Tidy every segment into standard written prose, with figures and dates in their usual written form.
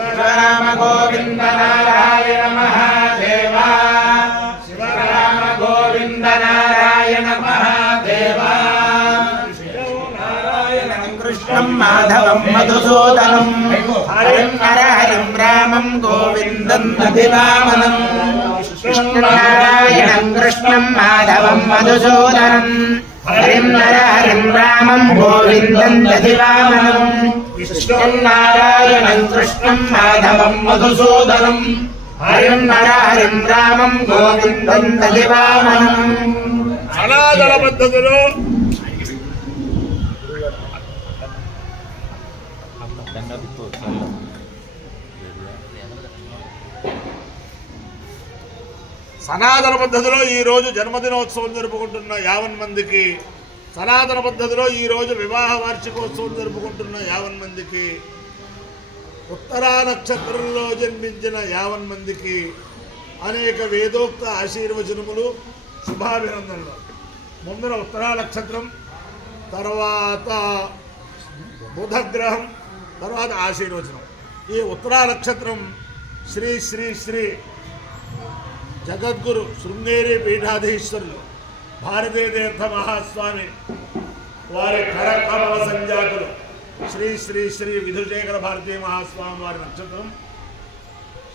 शिवराम गोविंद नारायण महादेवा शिवराम गोविंद नारायण महादेवा नारायणं कृष्णं माधवं मधुसूदनं हरिं नरहरिं रामं गोविन्दं दधिवामनं नारायणं कृष्णं माधवं मधुसूदनं हरिं नरहरिं रामं गोविन्दं दधिवामनं विष्णुं नारायणं कृष्णं माधवं मधुसूदनं हरिं नरहरिं रामं गोविन्दं दधिवामनं సనాతన పద్ధతిలో ఈ రోజు జన్మదినోత్సవం జరుపుకుంటున్న 50 మందికి, సనాతన పద్ధతిలో ఈ రోజు వివాహ వార్షికోత్సవం జరుపుకుంటున్న 50 మందికి, ఉత్తరా నక్షత్రంలో జన్మించిన 50 మందికి అనేక వేదోక్త ఆశీర్వచనములు, శుభాభినందనలు. ముందర ఉత్తరా నక్షత్రం, తర్వాత బుధగ్రహం, తర్వాత ఆశీర్వచనం. ఈ ఉత్తరా నక్షత్రం శ్రీ శ్రీ శ్రీ జగద్గురు శృంగేరి పీఠాధీశ్వరులు భారతీ తీర్థ మహాస్వామి వారి కరకమల సంజాతులు శ్రీ శ్రీ శ్రీ విధుశేఖర భారతీ మహాస్వామి వారి నక్షత్రం.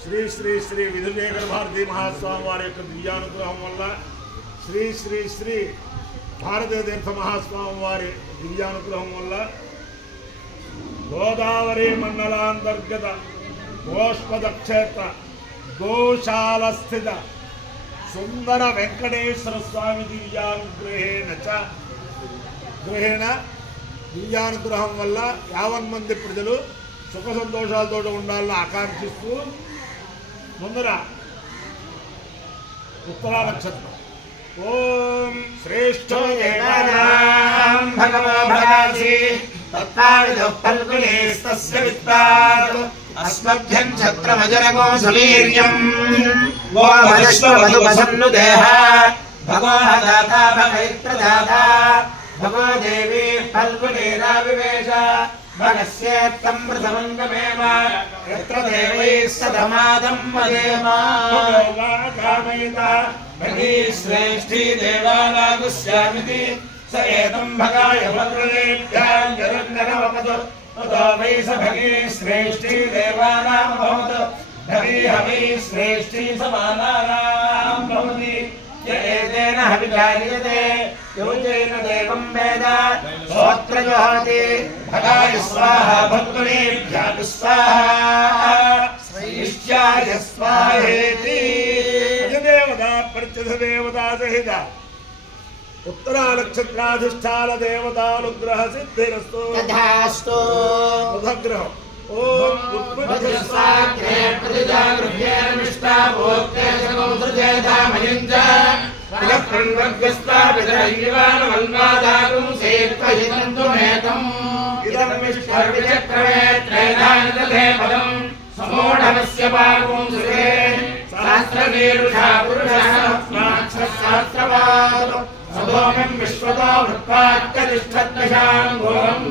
శ్రీ శ్రీ శ్రీ విధుశేఖర భారతీ మహాస్వామి వారి యొక్క దివ్యానుగ్రహం వల్ల, శ్రీ శ్రీ శ్రీ భారతీ తీర్థ మహాస్వామి వారి దివ్యానుగ్రహం వల్ల గోదావరి మండలాంతర్గత గోష్పద క్షేత్ర గోశాల స్థిత సుందర వెంకటేశ్వర స్వామి దివ్యానుగ్రహం వల్ల 50 మంది ప్రజలు సుఖ సంతోషాలతో ఉండాలని ఆకాంక్షిస్తూ ముందర ఉత్తరా నక్షత్రం. ఓం శ్రేష్ఠో దేవానాం భగవో భగాసి తత్తావిదో ఫల్గులేస్తస్య విత్తాత్ అస్మభ్యం ఛత్రమజరగో సువీర్యం వో వదశ్వవధువసన్ను దేహ భగో దాతా భగైత్రదాతా భగో దేవీ ఫల్గునేరావివేశ భగస్యేత్తం ప్రథమంగమేవ యత్ర దేవైః సదమాదం వదేమ కామయిత భగీ శ్రేష్ఠీ దేవానాగుస్యామితి స ఏతం భగాయ భద్రదేభ్యాం జరన్నరవపదు తతో వై స భగీ శ్రేష్ఠీ దేవానాం భవతు భగీ హవై శ్రేష్ఠీ సమానానాం భవతి ఏతేన హవిజాయతే యోజేన దేవం వేద స్తోత్ర జోహతి భగాయ స్వాహా భక్తునేభ్యాః స్వాహా శ్రేష్ఠ్యాయ స్వాహేతి. దేవతా ప్రత్యధ దేవతా సహిత ఉత్తరా నక్షత్రాధిష్టాన దేవతానుగ్రహ సిద్ధిరస్తు తథాస్తు. బుధగ్రహం. ఓం ఉత్పత్తిస్వాగ్రే ప్రతిజాగృహ్యేన నిష్టా భోక్తే సగోధృజేధామయంచ విలక్ష్మణ్వగ్రస్తాపితరయ్యవానవల్వాదాగుం సేత్వహితంతు మేతం ఇదం విష్ణుర్విచక్రమే త్రైధానిదధే పదం సమోఢనస్య పాగుం సురే శాస్త్రవీరుషా పురుషः శాస్త్రవాదో సదోమిం విశ్వతో వృత్వాక్యతిష్ఠద్దశాంగోం.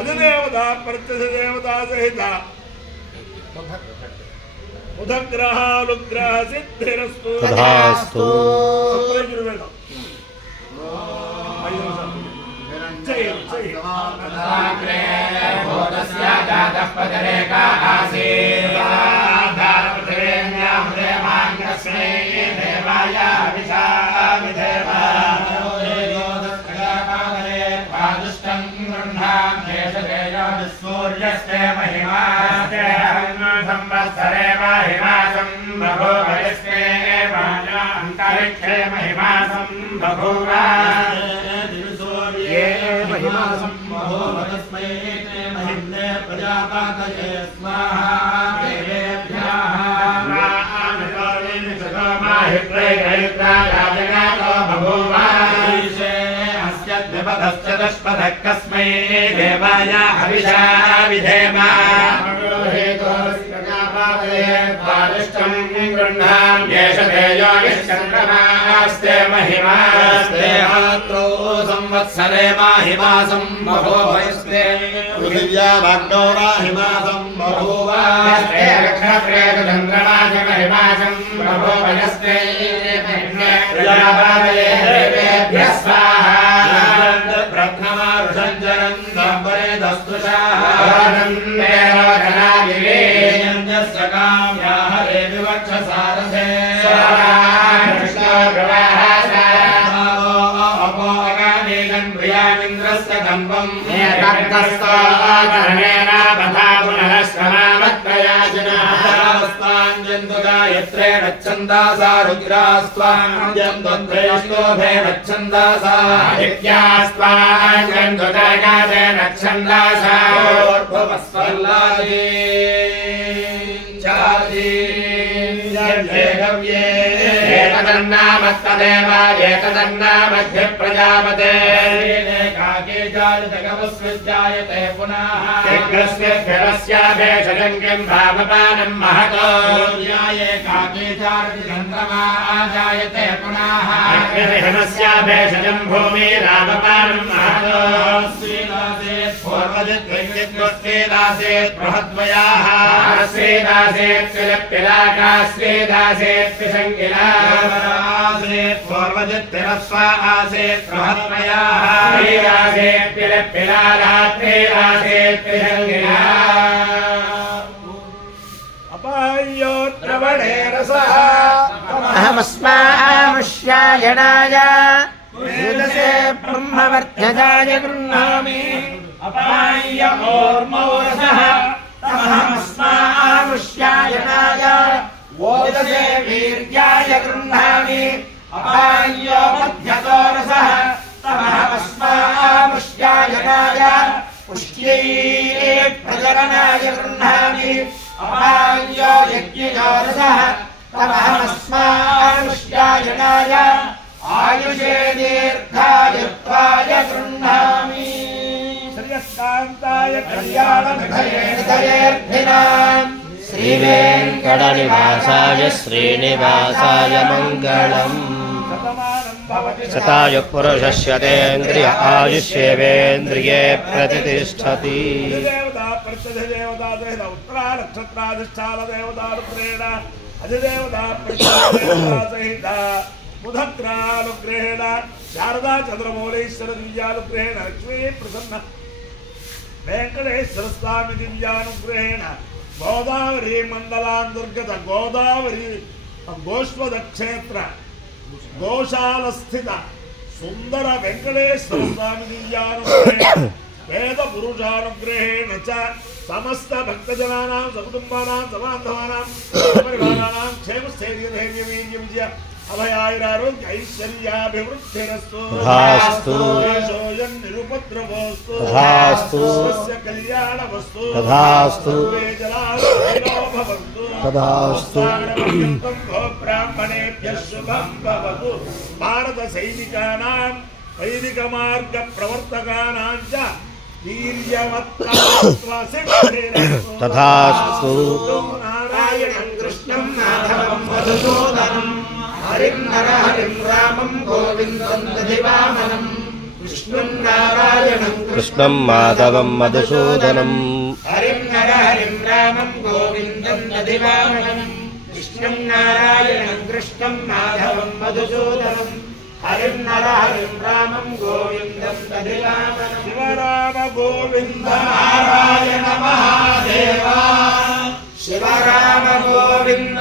అధిదేవత ప్రత్యధిదేవతా సహిత బుధగ్రహానుగ్రహ సిద్ధిరస్తు తథాస్తు. సూర్యస్తే మహిమాస్తే సంవత్సరే మహిమాసం బభూవయస్తే అంతరిక్షే మహిమాసం బభూవ సూర్యే మహిమాసం బభూవతస్మై మహిమ్నే ప్రజాపతయే స్వాహా దేవేభ్యః బభూవ కస్మై దేవాయ హవిషా విధేమ చంద్రమాస్తే మహిమాస్తే ఆత్రో సంవత్సరే మాహిమాసం మహోభయస్తే పృథివ్యా భగ్నో రాహిమాసం बभूवास्ते लक्षप्रेत चन्द्रमाजमहिमाजम् प्रभोवयस्ते प्रजापतये देवेभ्यः स्वाहा ब्रह्ममारुषञ्जनम् दम्बरे दस्तुषाः सकाम्या हरे विवक्ष सारथे प्रियामिन्द्रस्य दम्बम् एतत्तस्तोकर्णेन बधा पुनरश्रमावत्प्रयाजिनस्ताञ्जन्तु गायत्रे रच्छन्दासा रुद्रास्त्वाञ्जन्तुन्द्रेष्टोभे रच्छन्दासा नित्यास्त्वाञ्जन्तु जयगाते रच्छन्दासा भवस्वल्लादे एतदन्नामत्तदेव एतदन्नामध्य प्रजापते काके जायते पुनः भेषजङ्गिम् भावपानम् महतो काके चन्द्रमा जायते पुनः भेषजम् भूमि रामपानम् महतो श्रीदासेत् बृहद्वयाः श्रीदासेत् पिलाका श्रीदासेत् पिशङ्गिला पूर्वजित्तिरस्व आसेत् बृहद्वयाः श्रीदासेत् पिलाका श्रीदासेत् पिशङ्गिला अपायोत्रवणे रसः अहमस्मामुष्यायणाय वेदसे ब्रह्मवर्ध्यजाय गृह्णामि अपाय्य ओर्मोरसः तमहमस्मामुष्यायणाय वेदसे वीर्याय गृह्णामि अपाय्य मध्यतोरसः तमहमस्मामुष्यायणाय पुष्ट्यै प्रजननाय गृह्णामि अपाय्य यज्ञयोरसः तमहमस्मामुष्यायणाय आयुषे दीर्घायुत्वाय गृह्णामि श्रियस्कान्ताय कल्याणनिधयेऽर्थिनाम् श्रीवेङ्कटनिवासाय श्रीनिवासाय मङ्गलम् शतायुः पुरुषस्य तेन्द्रिय आयुष्येवेन्द्रिये प्रतिष्ठति देवता प्रत्यधिदेवता उत्तरा नक्षत्राधिष्ठान देवता रुद्रेण अधिदेवता प्रत्यधिदेवता सहिता बुधग्रहानुग्रहेण शारदा चंद्रमौलेश्वर दिव्यानुग्रहेण लक्ष्मी प्रसन्न वेंकटेश्वर स्वामी दिव्यानुग्रहेण गोदावरी मंडलांतर्गत गोदावरी गोष्पद क्षेत्र गोशाल स्थित सुंदर वेंकटेश्वर स्वामी दिव्यानुग्रहेण वेद पुरुषानुग्रहेण च समस्त भक्तजनानां सकुटुंबानां समान्धवानां परिवाराणां क्षेमस्थैर्य धैर्य वीर्य विजय अभयायुरारोग्य ऐश्वर्याभिवृद्धिरस्तु तथास्तु निरुपद्रवोस्तु तथास्तु स्वस्य कल्याणवस्तु तथास्तु तथास्तु ब्राह्मणेभ्यः शुभं भवतु भारत सैनिकानां वैदिक मार्ग प्रवर्तकानां च तथास्तु नारायणं कृष्णं माधवं मधुसूदनं हरिं नरहरिं रामं गोविन्दं दधिवामनं विष्णुं नारायणं कृष्णं माधवं मधुसूदनं हरिं नरहरिं रामं गोविन्दं दधिवामनं विष्णुं नारायणं कृष्णं माधवं मधुसूदनं हरिं नरहरिं रामं गोविन्दं दधिवामनं शिवराम गोविन्द नारायण महादेवा शिवराम गोविन्द